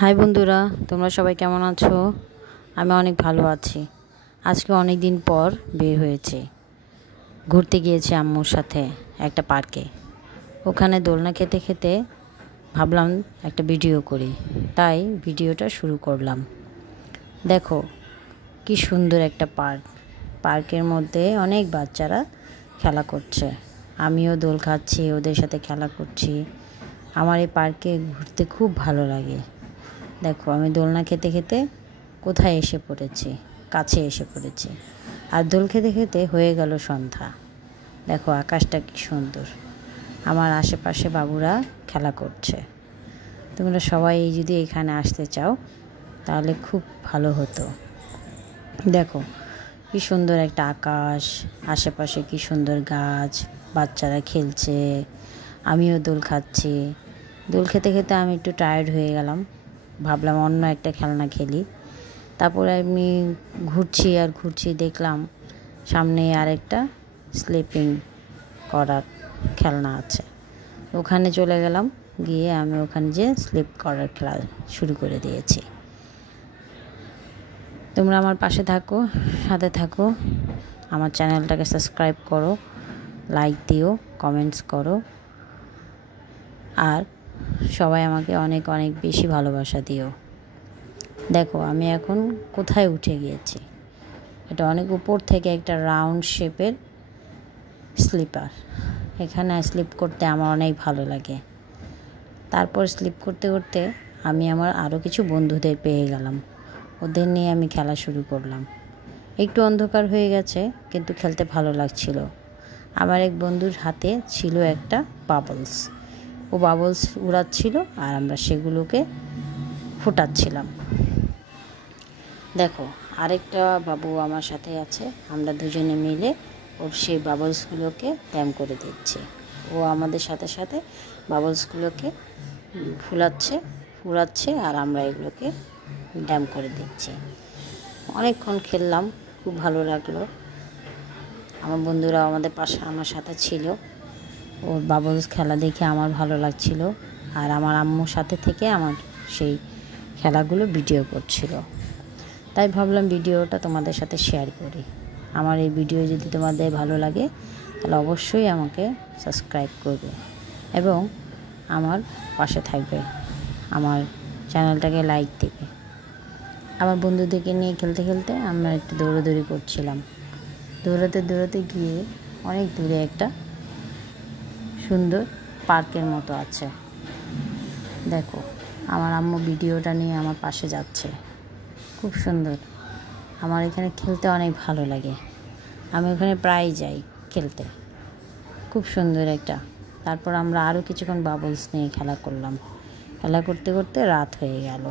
High বন্ধুরা, তোমরা সবাই কেমন আছো? আমি অনেক ভালো আছি। আজকে অনেক দিন পর বের হয়েছি, ঘুরতে গিয়েছি আম্মুর সাথে একটা পার্কে। ওখানে দোলনা খেতে খেতে ভাবলাম একটা ভিডিও করি, তাই ভিডিওটা শুরু করলাম। দেখো কি সুন্দর একটা পার্ক। পার্কের মধ্যে অনেক বাচ্চারা খেলা করছে, আমিও দোল খাচ্ছি, ওদের সাথে খেলা করছি। আমার এই পার্কে ঘুরতে খুব ভালো লাগে। দেখো আমি দোলনা খেতে খেতে কোথায় এসে পড়েছি, কাছে এসে পড়েছি। আর দোল খেতে খেতে হয়ে গেল সন্ধ্যা। দেখো আকাশটা কি সুন্দর, আমার আশেপাশে বাবুরা খেলা করছে। তোমরা সবাই যদি এখানে আসতে চাও তাহলে খুব ভালো হতো। দেখো কি সুন্দর একটা আকাশ, আশেপাশে কি সুন্দর গাছ, বাচ্চারা খেলছে, আমিও দোল খাচ্ছি। দোল খেতে খেতে আমি একটু টায়ার্ড হয়ে গেলাম, ভাবলাম অন্য একটা খেলনা খেলি। তারপরে আমি ঘুরছি আর ঘুরছি, দেখলাম সামনে আরেকটা স্লিপিং করার খেলনা আছে। ওখানে চলে গেলাম, গিয়ে আমি ওখানে যে স্লিপ করার খেলা শুরু করে দিয়েছি। তোমরা আমার পাশে থাকো, সাথে থাকো, আমার চ্যানেলটাকে সাবস্ক্রাইব করো, লাইক দিও, কমেন্টস করো, আর সবাই আমাকে অনেক অনেক বেশি ভালোবাসা দিও। দেখো আমি এখন কোথায় উঠে গিয়েছি, এটা অনেক উপর থেকে একটা রাউন্ড শেপের স্লিপার। এখানে স্লিপ করতে আমার অনেক ভালো লাগে। তারপর স্লিপ করতে করতে আমি আমার আরও কিছু বন্ধুদের পেয়ে গেলাম, ওদের নিয়ে আমি খেলা শুরু করলাম। একটু অন্ধকার হয়ে গেছে কিন্তু খেলতে ভালো লাগছিল। আমার এক বন্ধুর হাতে ছিল একটা বাবলস, ও বাবলস উড়াচ্ছিল আর আমরা সেগুলোকে ফোটাচ্ছিলাম। দেখো আরেকটা বাবু আমার সাথে আছে, আমরা দুজনে মিলে ওর সেই বাবলসগুলোকে ড্যাম করে দিচ্ছি। ও আমাদের সাথে সাথে বাবলসগুলোকে ফুলাচ্ছে, উড়াচ্ছে, আর আমরা এগুলোকে ড্যাম করে দিচ্ছি। অনেকক্ষণ খেললাম, খুব ভালো লাগলো। আমার বন্ধুরা আমাদের পাশে আমার সাথে ছিল, ওর বাবলস খেলা দেখে আমার ভালো লাগছিল, আর আমার আম্মুর সাথে থেকে আমার সেই খেলাগুলো ভিডিও করছিল। তাই ভাবলাম ভিডিওটা তোমাদের সাথে শেয়ার করি। আমার এই ভিডিও যদি তোমাদের ভালো লাগে তাহলে অবশ্যই আমাকে সাবস্ক্রাইব করবে এবং আমার পাশে থাকবে, আমার চ্যানেলটাকে লাইক দেবে। আমার বন্ধুদেরকে নিয়ে খেলতে খেলতে আমরা একটু দৌড়াদৌড়ি করছিলাম। দৌড়াতে দৌড়াতে গিয়ে অনেক দূরে একটা সুন্দর পার্কের মতো আছে। দেখো আমার আম্মু ভিডিওটা নিয়ে আমার পাশে যাচ্ছে, খুব সুন্দর। আমার এখানে খেলতে অনেক ভালো লাগে, আমি ওখানে প্রায় যাই খেলতে, খুব সুন্দর একটা। তারপর আমরা আরও কিছুক্ষণ বাবলস নিয়ে খেলা করলাম, খেলা করতে করতে রাত হয়ে গেল।